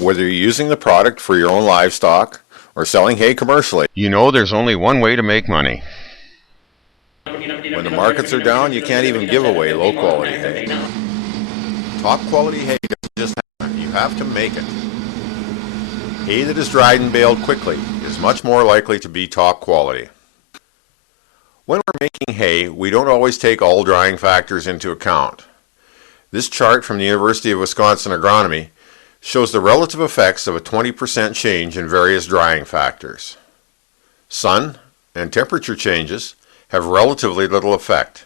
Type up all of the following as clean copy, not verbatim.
Whether you're using the product for your own livestock or selling hay commercially, you know there's only one way to make money. When the markets are down, you can't even give away low-quality hay. Top-quality hay doesn't just happen, you have to make it. Hay that is dried and baled quickly is much more likely to be top quality. When we're making hay, we don't always take all drying factors into account. This chart from the University of Wisconsin Agronomy shows the relative effects of a 20% change in various drying factors. Sun and temperature changes have relatively little effect.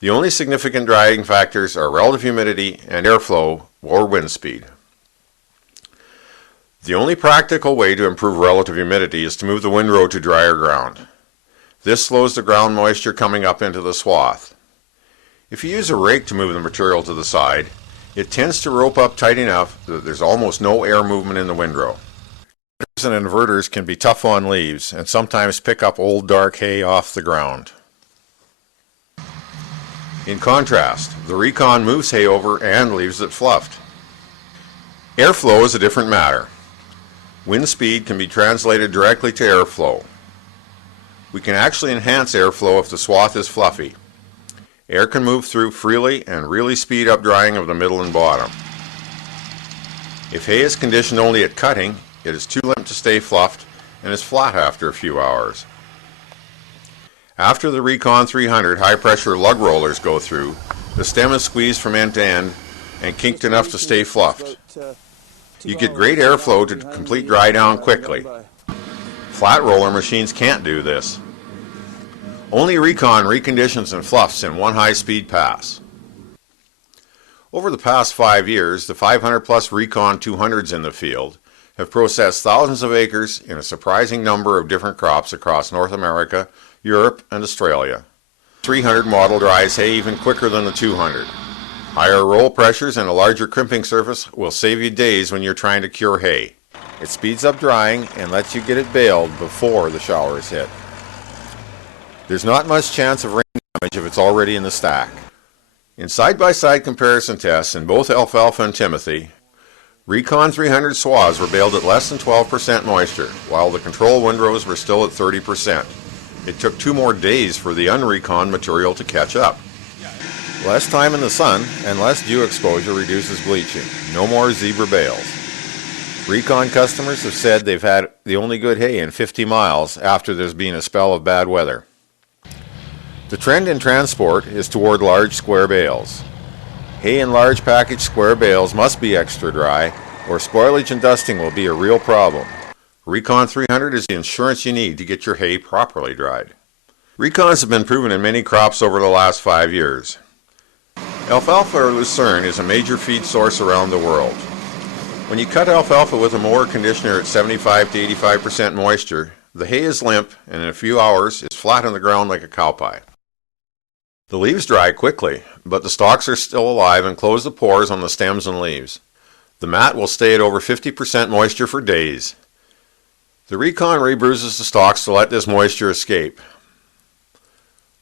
The only significant drying factors are relative humidity and airflow or wind speed. The only practical way to improve relative humidity is to move the windrow to drier ground. This slows the ground moisture coming up into the swath. If you use a rake to move the material to the side, it tends to rope up tight enough that there's almost no air movement in the windrow. Inverters and inverters can be tough on leaves and sometimes pick up old dark hay off the ground. In contrast, the Recon moves hay over and leaves it fluffed. Airflow is a different matter. Wind speed can be translated directly to airflow. We can actually enhance airflow if the swath is fluffy. Air can move through freely and really speed up drying of the middle and bottom. If hay is conditioned only at cutting, it is too limp to stay fluffed and is flat after a few hours. After the Recon 300 high-pressure lug rollers go through, the stem is squeezed from end to end and kinked enough to stay fluffed. You get great airflow to complete dry down quickly. Flat roller machines can't do this. Only Recon reconditions and fluffs in one high-speed pass. Over the past 5 years, the 500 plus Recon 200s in the field have processed thousands of acres in a surprising number of different crops across North America, Europe, and Australia. 300 model dries hay even quicker than the 200. Higher roll pressures and a larger crimping surface will save you days when you're trying to cure hay. It speeds up drying and lets you get it baled before the showers hit. There's not much chance of rain damage if it's already in the stack. In side-by-side comparison tests in both alfalfa and timothy, Recon 300 swaths were baled at less than 12% moisture, while the control windrows were still at 30%. It took 2 more days for the unrecon material to catch up. Less time in the sun and less dew exposure reduces bleaching. No more zebra bales. Recon customers have said they've had the only good hay in 50 miles after there's been a spell of bad weather. The trend in transport is toward large square bales. Hay in large packaged square bales must be extra dry, or spoilage and dusting will be a real problem. Recon 300 is the insurance you need to get your hay properly dried. Recons have been proven in many crops over the last 5 years. Alfalfa or lucerne is a major feed source around the world. When you cut alfalfa with a mower conditioner at 75 to 85% moisture, the hay is limp and in a few hours is flat on the ground like a cow pie. The leaves dry quickly, but the stalks are still alive and close the pores on the stems and leaves. The mat will stay at over 50% moisture for days. The Recon rebruises the stalks to let this moisture escape.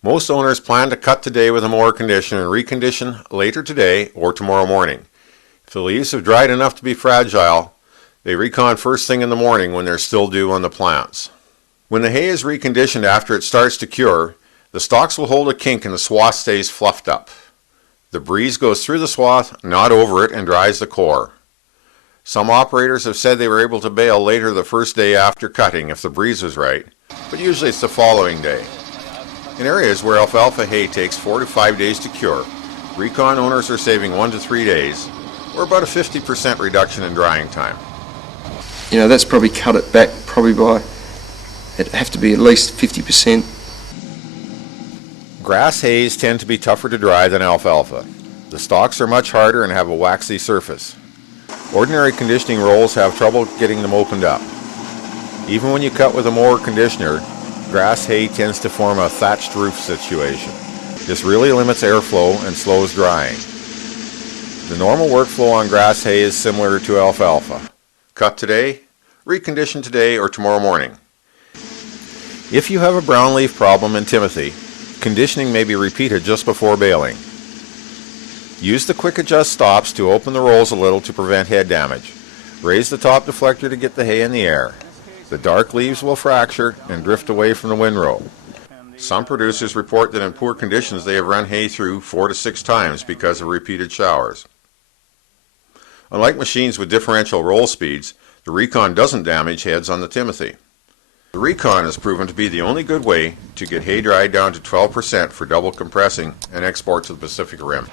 Most owners plan to cut today with a mower conditioner and recondition later today or tomorrow morning. If the leaves have dried enough to be fragile, they recon first thing in the morning when they're still dew on the plants. When the hay is reconditioned after it starts to cure, the stalks will hold a kink and the swath stays fluffed up. The breeze goes through the swath, not over it, and dries the core. Some operators have said they were able to bale later the first day after cutting if the breeze was right, but usually it's the following day. In areas where alfalfa hay takes 4 to 5 days to cure, Recon owners are saving 1 to 3 days, or about a 50% reduction in drying time. You know, that's probably cut it back by, it'd have to be at least 50%. Grass hays tend to be tougher to dry than alfalfa. The stalks are much harder and have a waxy surface. Ordinary conditioning rolls have trouble getting them opened up. Even when you cut with a mower conditioner, grass hay tends to form a thatched roof situation. This really limits airflow and slows drying. The normal workflow on grass hay is similar to alfalfa. Cut today, recondition today or tomorrow morning. If you have a brownleaf problem in timothy, conditioning may be repeated just before baling. Use the quick adjust stops to open the rolls a little to prevent head damage. Raise the top deflector to get the hay in the air. The dark leaves will fracture and drift away from the windrow. Some producers report that in poor conditions they have run hay through 4 to 6 times because of repeated showers. Unlike machines with differential roll speeds, the Recon doesn't damage heads on the Timothy. The Recon has proven to be the only good way to get hay dried down to 12% for double compressing and export to the Pacific Rim.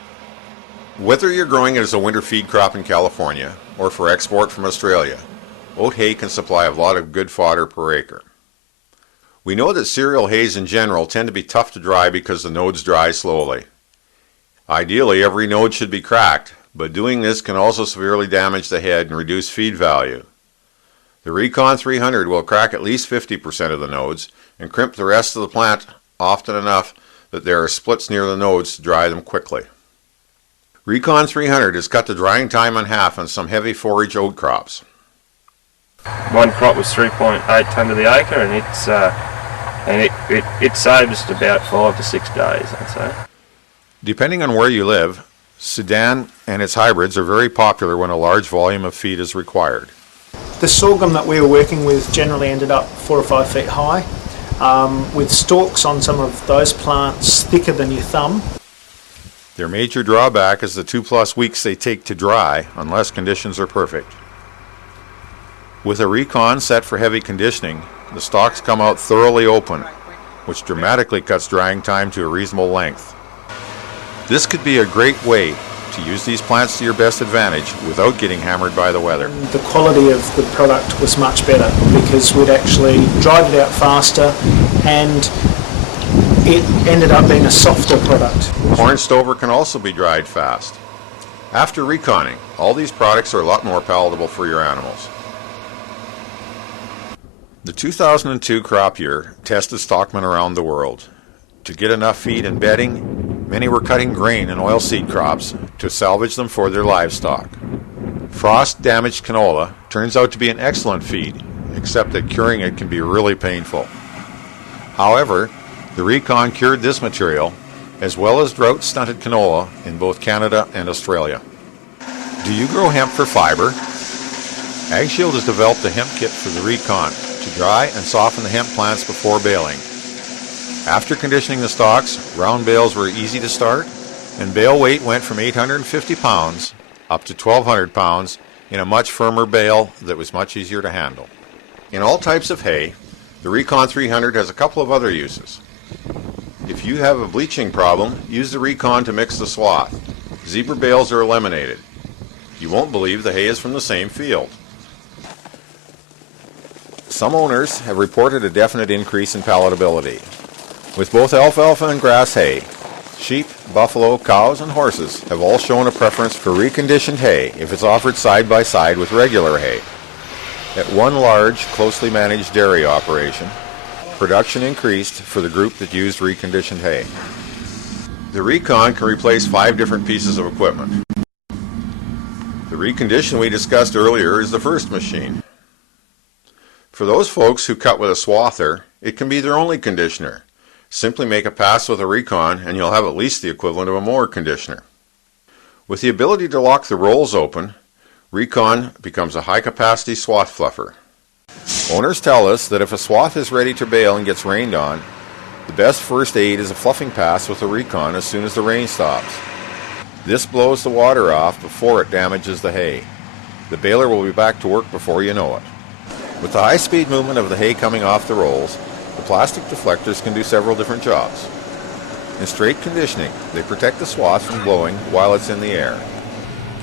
Whether you're growing it as a winter feed crop in California or for export from Australia, oat hay can supply a lot of good fodder per acre. We know that cereal hays in general tend to be tough to dry because the nodes dry slowly. Ideally, every node should be cracked, but doing this can also severely damage the head and reduce feed value. The Recon 300 will crack at least 50% of the nodes and crimp the rest of the plant often enough that there are splits near the nodes to dry them quickly. Recon 300 has cut the drying time in half on some heavy forage oat crops. One crop was 3.8 tonne to the acre, and it saves about 5 to 6 days, I'd say. Depending on where you live, Sudan and its hybrids are very popular when a large volume of feed is required. The sorghum that we were working with generally ended up 4 or 5 feet high, with stalks on some of those plants thicker than your thumb. Their major drawback is the 2+ weeks they take to dry unless conditions are perfect. With a Recon set for heavy conditioning, the stalks come out thoroughly open, which dramatically cuts drying time to a reasonable length. This could be a great way to use these plants to your best advantage without getting hammered by the weather. The quality of the product was much better because we'd actually dried it out faster and it ended up being a softer product. Corn stover can also be dried fast. After reconning, all these products are a lot more palatable for your animals. The 2002 crop year tested stockmen around the world. To get enough feed and bedding, many were cutting grain and oilseed crops to salvage them for their livestock. Frost-damaged canola turns out to be an excellent feed, except that curing it can be really painful. However, the Recon cured this material, as well as drought-stunted canola in both Canada and Australia. Do you grow hemp for fiber? AgShield has developed a hemp kit for the Recon to dry and soften the hemp plants before baling. After conditioning the stalks, round bales were easy to start, and bale weight went from 850 pounds up to 1,200 pounds in a much firmer bale that was much easier to handle. In all types of hay, the Recon 300 has a couple of other uses. If you have a bleaching problem, use the Recon to mix the swath. Zebra bales are eliminated. You won't believe the hay is from the same field. Some owners have reported a definite increase in palatability. With both alfalfa and grass hay, sheep, buffalo, cows, and horses have all shown a preference for reconditioned hay if it's offered side by side with regular hay. At one large, closely managed dairy operation, production increased for the group that used reconditioned hay. The Recon can replace 5 different pieces of equipment. The recondition we discussed earlier is the first machine. For those folks who cut with a swather, it can be their only conditioner. Simply make a pass with a Recon and you'll have at least the equivalent of a mower conditioner. With the ability to lock the rolls open, Recon becomes a high-capacity swath fluffer. Owners tell us that if a swath is ready to bale and gets rained on, the best first aid is a fluffing pass with a Recon as soon as the rain stops. This blows the water off before it damages the hay. The baler will be back to work before you know it. With the high-speed movement of the hay coming off the rolls, the plastic deflectors can do several different jobs. In straight conditioning, they protect the swath from blowing while it's in the air.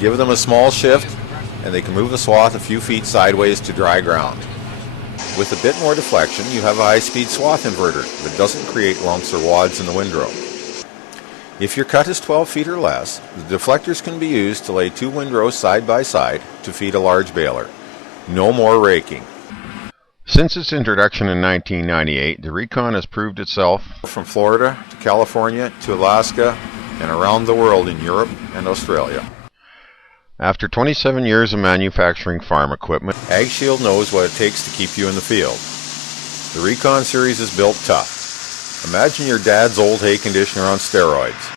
Give them a small shift, and they can move the swath a few feet sideways to dry ground. With a bit more deflection, you have a high-speed swath inverter that doesn't create lumps or wads in the windrow. If your cut is 12 feet or less, the deflectors can be used to lay 2 windrows side by side to feed a large baler. No more raking. Since its introduction in 1998, the Recon has proved itself from Florida to California to Alaska and around the world in Europe and Australia. After 27 years of manufacturing farm equipment, AgShield knows what it takes to keep you in the field. The Recon series is built tough. Imagine your dad's old hay conditioner on steroids.